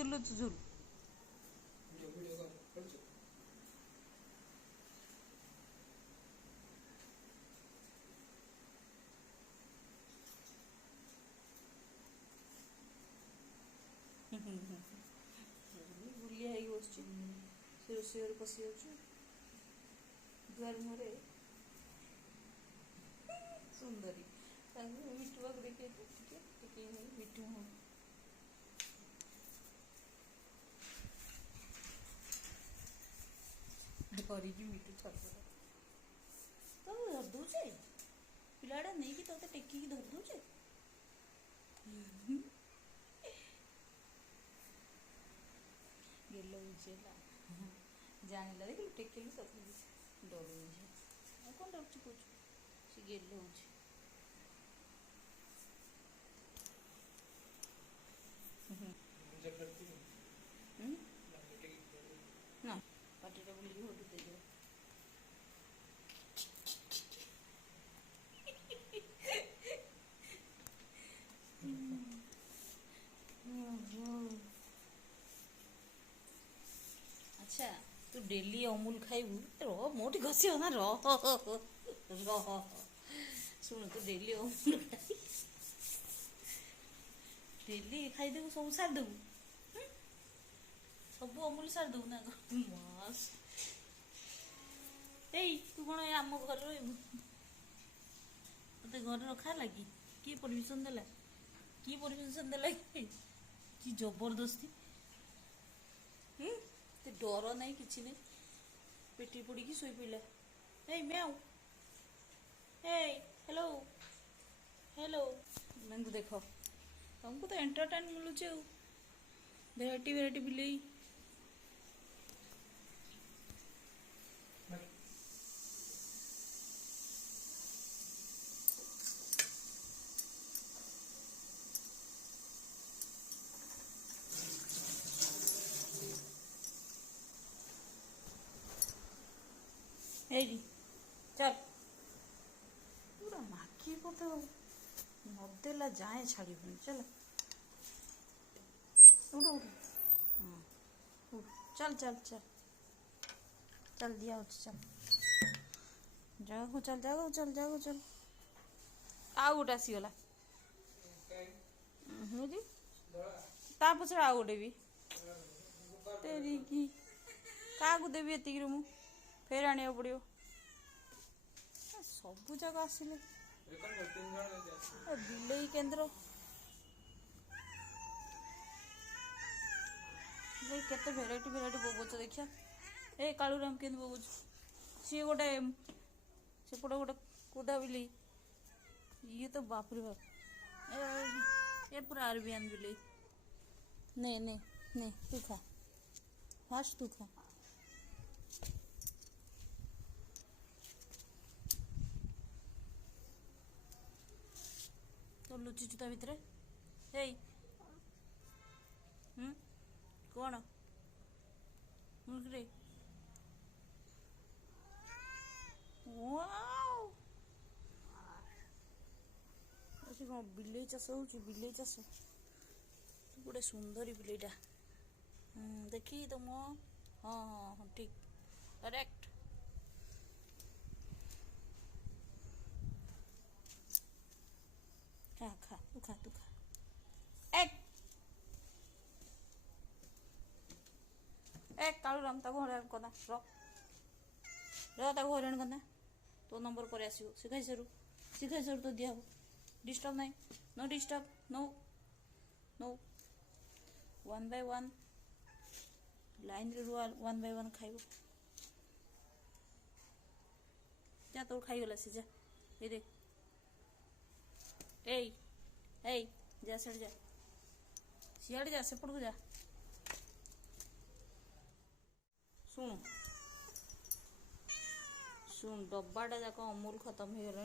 झुलुଛୁ झुल। बुलिया है बस से रोषे घर पशि जाऊँ दुआर मुहर सुंदरी मिठुआ को देखिए टिके मिठू हाँ କରିକି ମିଠୁ ଛାଡ଼ ତ ଧରି ଦଉଛେ ପିଲାଟା ନେଇକି ତୋତେ ଟେକିକି ଧରି ଦଉଛେ ଗେଲ ହଉଛି ହେଲା ଜାଣିଲା ଦେଖିଲୁ ଟେକିଲୁ ତଥାପି ଡରୁଛି ଆଉ କ'ଣ ଡରୁଛି କହୁଛୁ ସେ ଗେଲ ହଉଛି ନା ପାଟିଟା ବୁଲିକି ହୋଟୁ ଦେଇଦେବ अच्छा तू डेली अमूल खाइबू रह मोटी घसी ना रह शुण तू डेली अमूल डेली खाईदेबू सब सारिदेबू सब अमूल सारिदेबू ना मास तू कौन आम घर ते घर रखा लगी किए परमिशन देला किए परमिशन देला कि जबरदस्ती ते डर नहीं किसी नहीं पेटी पड़ी की सोई पड़ा ए म्याऊ ए हेलो हेलो मैं देख तुमको तो एंटरटेन मिलूचे भेराइटी भेराइटी बिलई चल पूरा माखी को तो नदेला जाए छाड़ी चल उठ उठ चल चल चल चल दिया चल जागो चल जागो चल जागो चल आउ गोटे आसीगला ता पछे आउ गोटे भी तेरी की क्या देवी एति मु फेर आने पड़ो सबू जगह आसिले बिलई केन्द्र केते भेराइटी भेराइटी बोबुच देखिया ए कालूराम के बोबुच सी गोटे सेपटे गोटे कोदा बिलई ये तो बापरे बाप ये पूरा अरबियन बिलई नहीं नहीं नहीं तू खा फास्ट तू खा तो लुचिचु ता भितर कौन मुर्गरे कौन बिलई चाष हो बिलई चाष गोटे सुंदरी बिलईटा देखी तुम हाँ हाँ हाँ ठीक करेक्ट खा खा तू खा तू खा एक कालूराम ताको हरान करना ताको हरान करना तो नंबर पर आसो शिखाई सारू तो दिया डिस्टर्ब नहीं no disturb no no 1 by 1 line रे 1 by 1 खाइबो जा तो खाई गला से जा ये देख ए जा सड़ जा सियाड़े जा सेपट को जा सुन सुन डब्बाटा जाक अमूल खत्म हो गला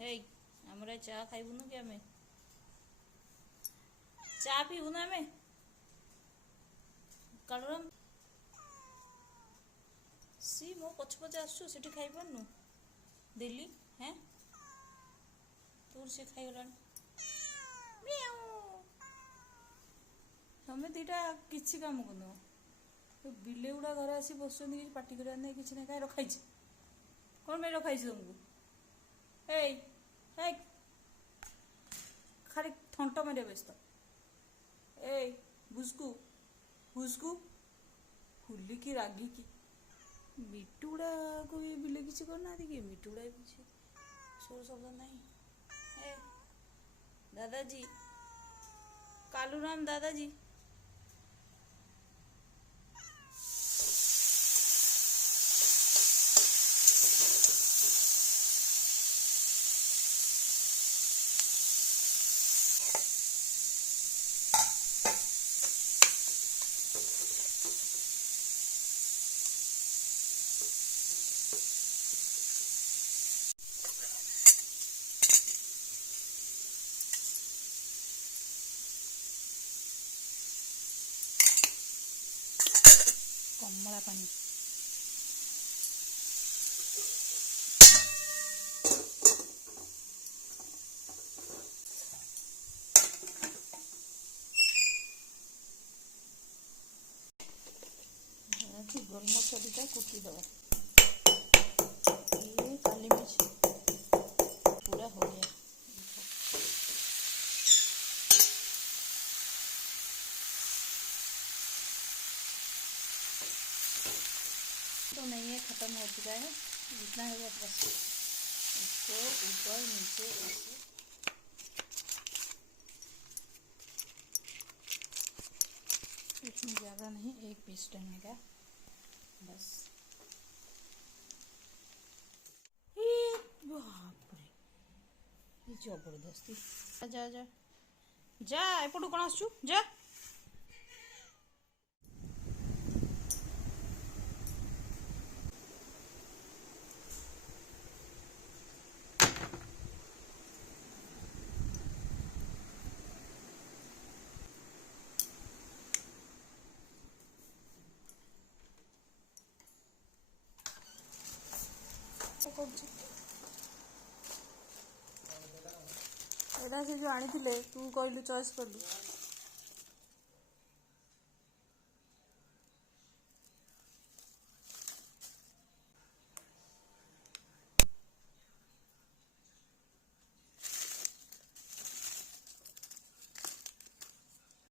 हे हमरा चा खाइबुनु कि आमे चा पीबू ना आमे कालूराम सी मो पछ पछ आसु सेठी खाई पारनु दिल्ली हैं तोर से खाई गलानी ତମେ ଦୁଇଟା କିଛି କାମ କରୁନ। ବିଲେଇ ଗୁଡ଼ା ଘରେ ଆସି ବସୁଛନ୍ତି, କିଛି ପାଟି କରିବାର ନାହିଁ, କିଛି ନାହିଁ। କାହିଁ ରଖାଇଛି? କ'ଣ ପାଇଁ ରଖାଇଛି ତମକୁ? ଏଇ ଏଇ ଖାଲି ଥଣ୍ଟ ମାରିବା ବ୍ୟସ୍ତ। ଏଇ ଭୁସ୍କୁ ଭୁସ୍କୁ ଫୁଲିକି ରାଗିକି ମିଟୁ ଗୁଡ଼ାକୁ ବି ବିଲେଇ କିଛି କରୁନାହାନ୍ତି କି? ମିଟୁ ଗୁଡ଼ା କିଛି ସ୍ୱର ଶବ୍ଦ ନାହିଁ। ଏ ଦାଦାजी, कालूराम दादाजी। कमला पानी गोलमरिच दुटा कुटी दवा। ये काली मिर्च पूरा हो गया। तो नहीं है, ख़त्म हो चुका है। जितना है वो बस इसको ऊपर नीचे ऐसे इसमें ज़्यादा नहीं, एक पीस डालने का बस। बाप रे, ये जबरदस्ती। जा जा जा एपटू कौन आसु जा। एटा से जो आनी तू कहलु चॉइस कलु।